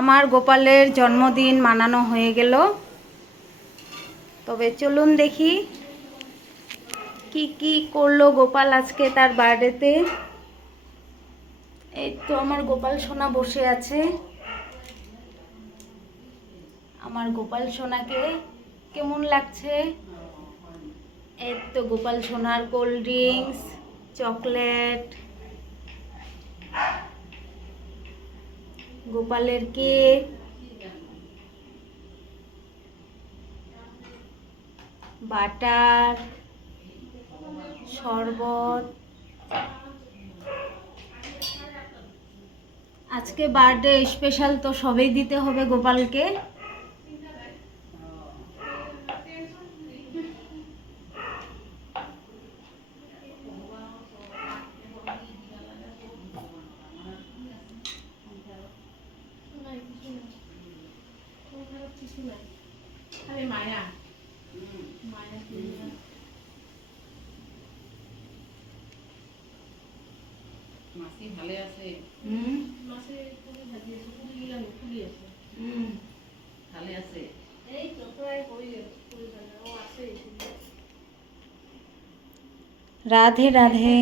আমার গোপালের জন্মদিন মানানো হয়ে গেল। তবে চলুন দেখি কি কি করলো গোপাল আজকে তার বার্থডেতে। এই তো আমার গোপাল সোনা বসে আছে। আমার গোপাল সোনাকে কেমন লাগছে? এই তো গোপাল সোনার কোল্ড ড্রিঙ্কস, চকলেট, গোপালের কেক, বাটার, শরবত। আজকে বার্থডে স্পেশাল, তো সবই দিতে হবে গোপালকে। মাসি ভালো আছে? মাসি পুরি ভাজি আছে, পুরি গিলা ফুলি আছে। ভালো আছে? এই তো প্রায় হয়ে গেছে পুরি ভাজা, ও আছে। রাধে রাধে।